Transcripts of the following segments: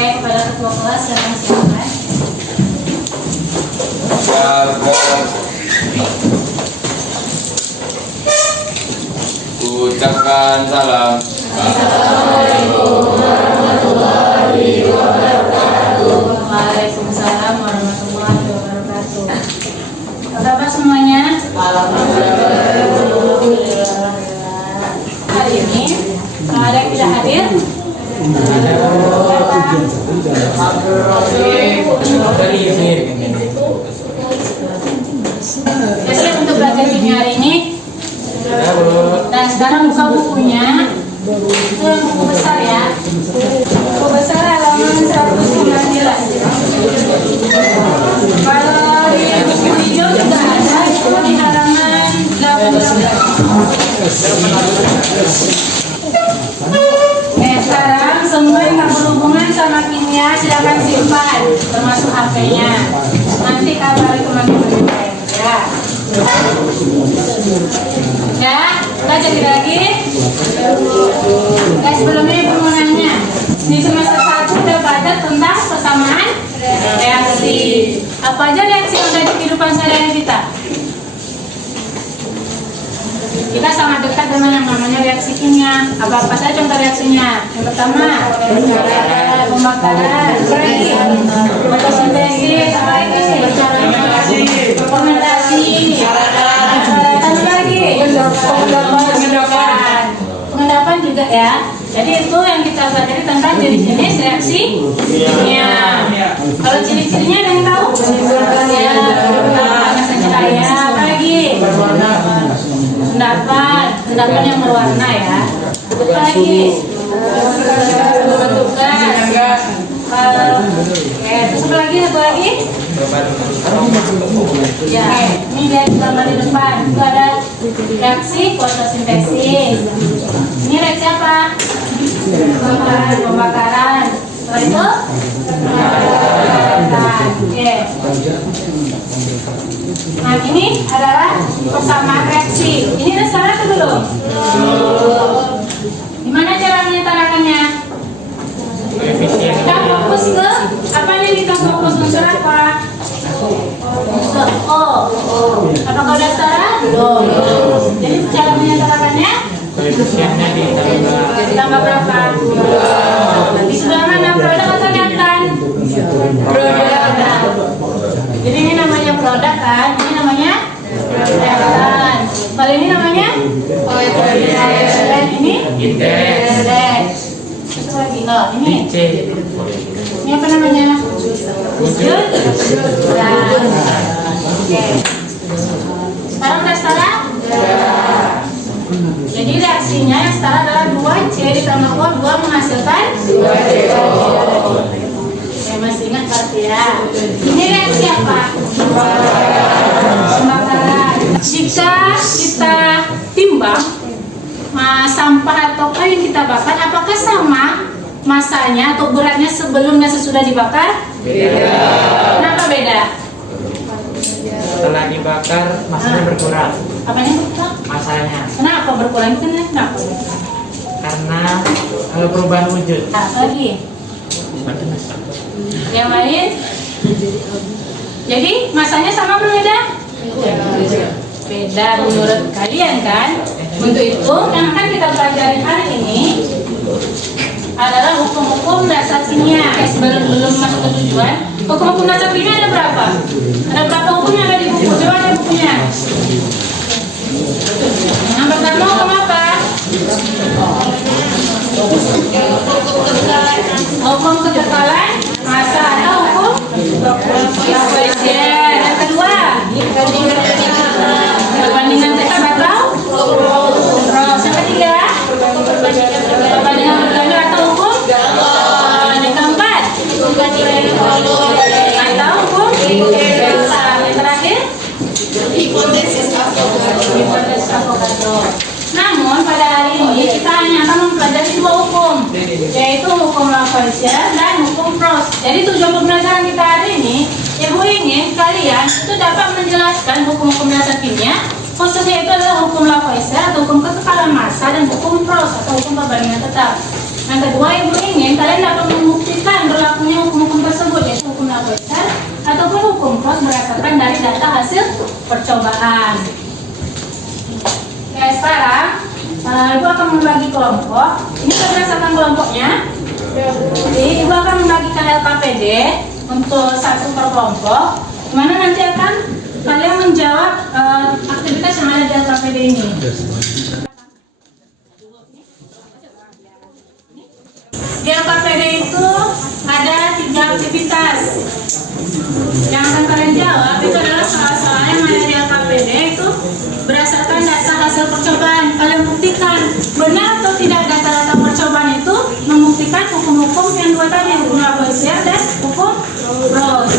Oke, kepada ketua kelas silakan. Ucapkan salam. Assalamualaikum warahmatullahi wabarakatuh. Waalaikumsalam warahmatullahi wabarakatuh. Apa kabar semuanya? Alhamdulillah. Hari ini ada yang tidak hadir? Siap untuk belajar kimia hari ini? Nah, sekarang buka bukunya. Itu yang buku besar ya. Buku besar halaman 119. Kalau di buku hijau juga ada, itu di halaman 18. Sekarang semua yang berhubungan sama kimia silakan simpan, termasuk HP-nya. Nanti kabari teman-teman yang lain ya. Ya, kita jadi lagi. Sebelumnya ibu mau nanya, di semester 1 udah baca tentang persamaan reaksi. Apa aja reaksi yang ada di kehidupan sehari-hari kita? Kita sangat dekat dengan yang namanya reaksi kimia. Apa-apa saja contoh reaksinya? Yang pertama, pembakaran, fotosintesis, fermentasi, pengendapan juga ya. Jadi itu yang kita pelajari tentang jenis-jenis reaksi kimia. Kalau ciri-cirinya ada yang tahu? Ya, pemanasan cahaya, apa lagi? Endapan yang berwarna ya. Apa lagi? Pembentukan. Terus apa lagi? Ya, ini dia gambar di depan. Itu ada reaksi fotosintesis. Ini reaksi apa? Pembakaran. Setelah itu oke. Nah, ini adalah persamaan reaksi. Ini udah salah atau belum? Gimana cara menyetarakannya? Kita fokus ke apa yang kita fokus unsur apa? Unsur O. Apakah udah setara? Belum. Jadi cara menyetarakannya? Koefisiennya Ditambah berapa? Di sebelah mana produk atau reaktan? Produk. Jadi ini namanya produk kan? Ini namanya reaktan. Kalau ini namanya? Dan ini? Indeks. Itu lagi loh, ini. Ini apa namanya? Wujud. Oke. Sekarang udah setara? Jadi reaksinya yang setara adalah 2C ditambah O, 2 menghasilkan 2CO. Saya masih ingat berarti ya. Ini reaksi apa? Pembakaran. Jika kita timbang sampah atau kayu yang kita bakar, apakah sama masanya atau beratnya sebelum dan sesudah dibakar? Beda. Kenapa beda? Setelah dibakar masanya berkurang. Apanya berkurang? Masanya. Kenapa berkurang? Kenapa? Karena perubahan wujud. Apa lagi? Yang lain? Jadi masanya sama berbeda? Beda menurut kalian kan? Untuk itu yang akan kita pelajari hari ini adalah hukum-hukum dasar kimia. Sebelum masuk ke tujuan, hukum-hukum dasar kimia ada berapa? Ada berapa hukum yang ada di buku? Coba ada bukunya. Yang pertama hukum apa? Hukum kekekalan massa atau hukum Lavoisier. Yang kedua, perbandingan tetap atau Ross. Yang ketiga, perbandingan berganda atau hukum. Yang keempat, atau hukum. Yang terakhir, hipotesis Avogadro. Namun pada hari ini kita hanya akan mempelajari 2 hukum, yaitu hukum Lavoisier dan hukum Prost. Jadi tujuan pembelajaran kita hari ini, Ibu ingin kalian itu dapat menjelaskan hukum-hukum dasar kimia, khususnya itu adalah hukum Lavoisier atau hukum kekekalan massa dan hukum Prost atau hukum perbandingan tetap. Yang kedua, Ibu ingin kalian dapat membuktikan berlaku percobaan. Oke, sekarang Ibu akan membagi kelompok. Ini berdasarkan kelompoknya. Jadi Ibu akan membagikan LKPD untuk satu per kelompok. Dimana nanti akan kalian menjawab aktivitas yang ada di LKPD ini. Di LKPD itu ada 3 aktivitas. Yang akan kalian jawab itu adalah soal-soal yang ada di LKPD itu berdasarkan data hasil percobaan. Kalian buktikan benar atau tidak data-data percobaan itu membuktikan hukum-hukum yang dua tadi, hukum Lavoisier dan hukum Rawls.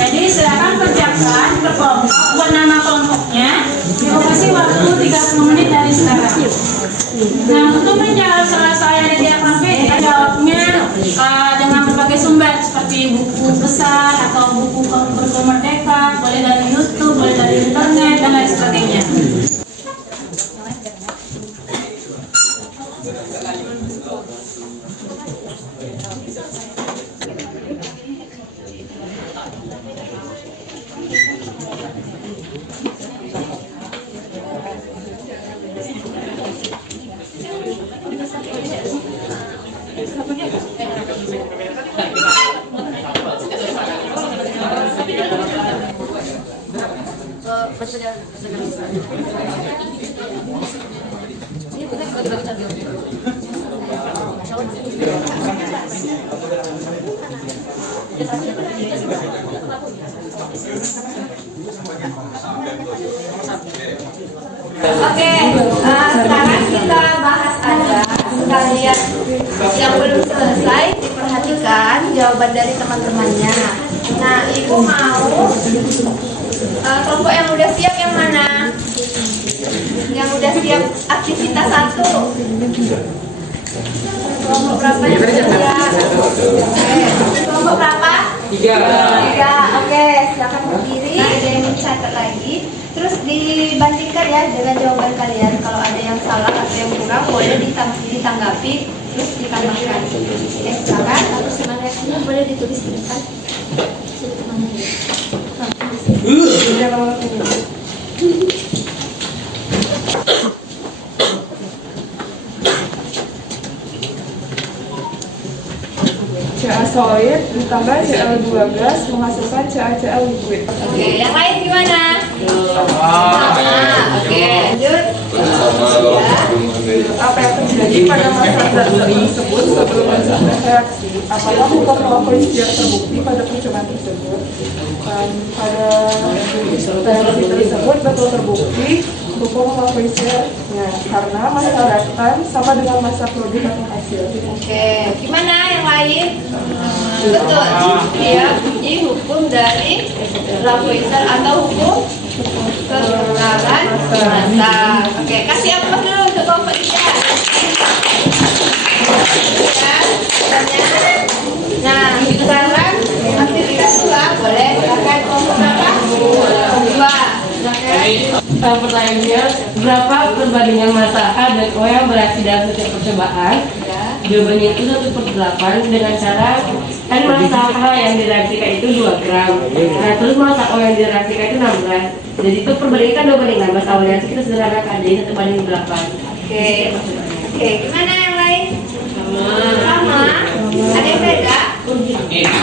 Jadi silakan kerjakan ke kelompok, buat nama kelompoknya. Ibu kasih waktu 30 menit dari sekarang. Nah, untuk menjawab soal-soal yang ada di LKPD, jawabnya dengan berbagai sumber seperti buku besar atau buku Kurikulum Merdeka, boleh dari YouTube, boleh dari internet dan lain sebagainya. Oke, sekarang kita bahas aja sekalian yang belum selesai diperhatikan jawaban dari teman-temannya. Nah, Ibu mau kelompok yang udah siap yang mana? Yang udah siap aktivitas 1. Kelompok berapa yang udah siap? Oke, kelompok berapa? 3. Oke, silakan berdiri. Ada yang mencatat lagi. Terus dibandingkan ya dengan jawaban kalian. Kalau ada yang salah atau yang kurang boleh ditanggapi terus ditambahkan. Oke, silakan. Atau semuanya boleh ditulis di depan. CA solid ditambah Cl12 menghasilkan CaCl liquid. Oke, yang lain gimana? Sama. Oke, lanjut. Apa yang terjadi pada masa zat tersebut sebelum menyebabkan reaksi? Apakah hukum Lavoisier terbukti pada percobaan tersebut? Pada reaksi tersebut betul terbukti hukum Lavoisier karena masa reaktan sama dengan masa produk atau hasil. Oke, gimana yang lain? Betul. Ya, ini hukum dari Lavoisier atau hukum kebenaran massa. Oke, kasih aplaus dulu untuk kelompok 3. Ya, nah, sekarang aktivitas 2 boleh silakan kelompok berapa? 2. Pertanyaannya, berapa perbandingan massa A dan O yang bereaksi dalam setiap percobaan? Jawabannya itu 1/8 dengan cara kan massa A yang direaksikan itu 2 gram. Nah, terus massa O yang direaksikan itu 16. Jadi itu perbandingan 2/16. Massa O reaksi kita sederhanakan jadi 1/8. Oke, gimana yang lain? Sama. Ada yang beda?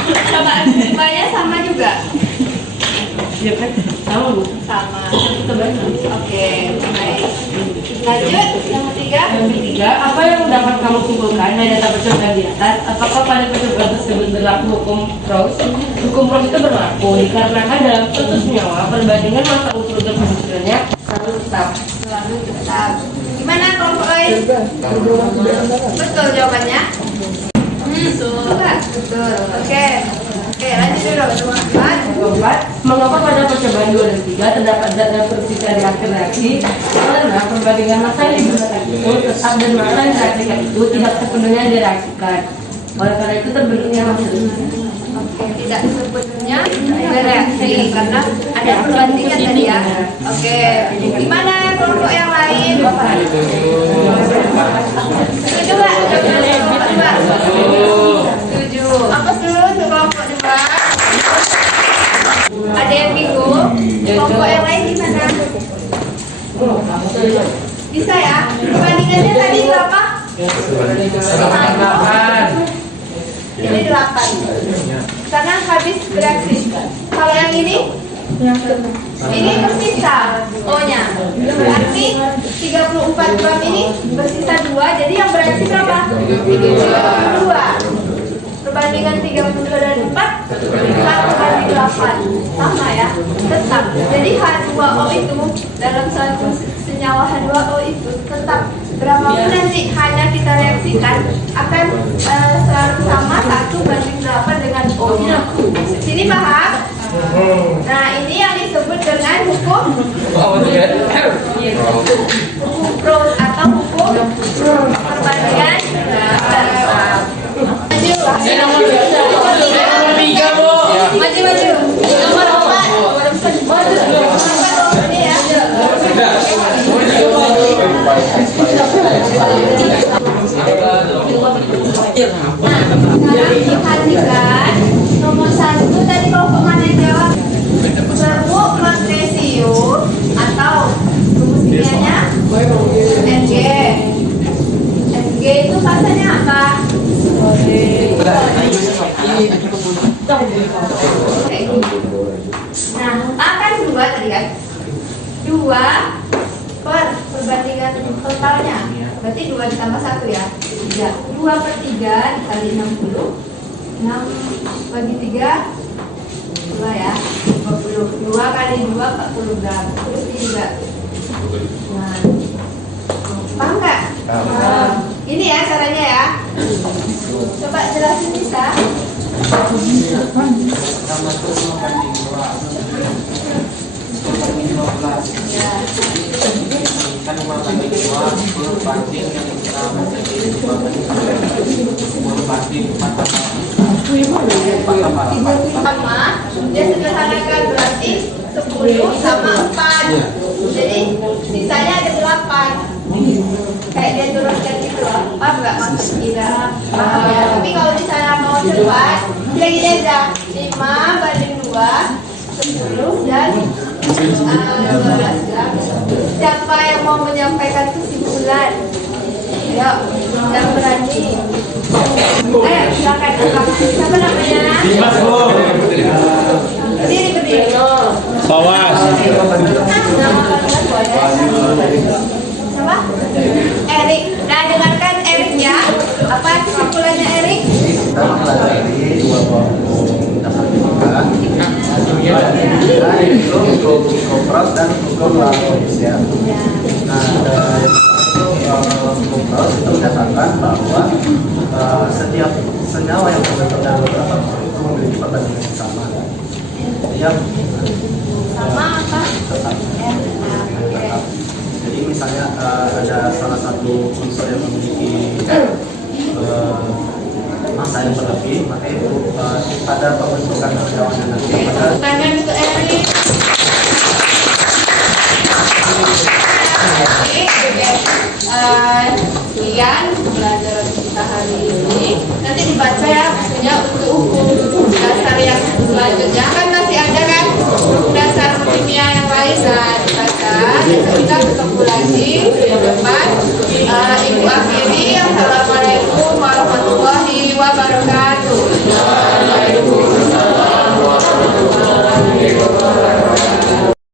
Coba semuanya sama juga. Iya kan? Sama Bu. Sama. Kita baca. Oke, baik. Lanjut yang ketiga. Yang ketiga, apa yang dapat kamu simpulkan dari data percobaan di atas? Apakah pada percobaan tersebut berlaku hukum Rawls? Hukum Rawls itu berlaku dikarenakan dalam suatu senyawa perbandingan massa unsur terbentuknya selalu tetap. Selalu tetap. Gimana kelompok lain? Betul jawabannya? Betul. Betul. Oke, lanjut dulu. Keempat, mengapa pada percobaan 2 dan 3 terdapat zat yang bersisa di akhir reaksi? Karena perbandingan massa yang digunakan itu tetap dan massa yang direaksikan itu tidak sepenuhnya direaksikan. Oleh karena itu terbentuknya massa sisa. Oke, tidak sepenuhnya bereaksi karena ada perbandingan tadi ya. Oke, gimana kelompok yang lain? Setuju nggak? Setuju. Apa dulu untuk kelompok 2? Ada yang bingung? Kelompok yang lain Ini 8. Karena habis bereaksi. Kalau yang ini tersisa O-nya. Berarti 34 gram ini bersisa 2. Jadi yang bereaksi berapa? 2. Perbandingan 32 dan 4 berbanding 8. Sama ya, tetap. Jadi H2O itu dalam satu senyawa H2O itu tetap berapapun nanti hanya kita reaksikan akan selalu sama 1/8 dengan O-nya. Sini paham? Nah, ini yang disebut dengan hukum Proust atau hukum perbandingan. Maju. Nomor 4. Ini ya. Perhatikan nomor 1 tadi kelompok mana yang jawab? Serbuk magnesium atau rumus kimianya Mg. Mg itu fasanya apa? Nah, A kan 2 tadi kan? 2 per perbandingan totalnya. Berarti 2 ditambah 1 ya? 3. 2/3 dikali 60. 6 bagi 3 2 ya, 50. 2 kali 2 40 gram. Terus ini juga. Nah, paham nggak? Ini ya caranya ya. Coba jelasin bisa. Ya. Sama, dia sederhanakan berarti 10 sama 4. Jadi sisanya ada 8. Kayak dia turunkan gitu loh. Paham nggak maksud kita? Paham ya. Tapi kalau misalnya mau cepat, gini aja. 5 banding 2, 10 dan 12 gram. Siapa yang mau menyampaikan kesimpulan? Ayo, yang berani. Ayo, silakan. Siapa namanya? Dimas, Bu. Berdiri. Bawas. Nama kalian boleh. Siapa? Erik. Nah, dengarkan Erik ya. Apa kesimpulannya Erik? Kita mempelajari dua kelompok dasar fisika, yaitu hukum Proust dan hukum Lavoisier ya. Nah, hukum Proust itu menyatakan bahwa setiap senyawa yang terbentuk dari beberapa atom itu memiliki perbandingan yang sama. Yang Sama apa? tetap. Tetap. Jadi misalnya ada salah satu unsur yang memiliki massa yang berlebih, maka itu pada pembentukan senyawa nanti pada Tangan untuk Erik. Sekian pelajaran kita hari ini. Nanti dibaca ya.